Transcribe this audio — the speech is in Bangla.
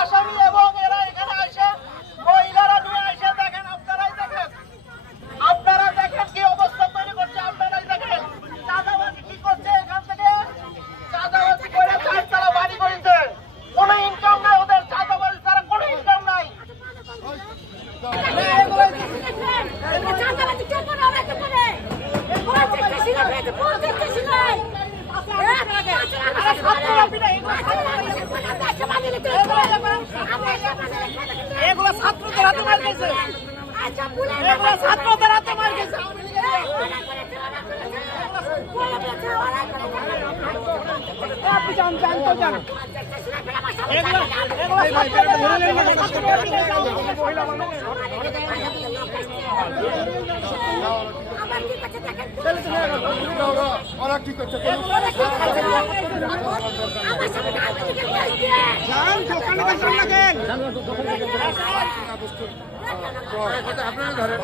আসামি এবং এরা এখানে আসে মহিলারা নিয়ে আসে দেখেন আপনারা দেখেন কি অবস্থা তৈরি করছে আপনারাই দেখেন চাঁদাবাজি কি করছে এখান থেকে চাঁদাবাজি করে চারতলা বাড়ি করেছে কোনো ইনকাম নাই ওদের চাঁদাবাজি ছাড়া কোনো ইনকাম নাই এগুলো ছাত্রদের হাতে মার গেছে এগুলো ছাত্রদের হাতে মার গেছে আপনি যান যান তো যান ওরা কি করছে আপনারা ধরেন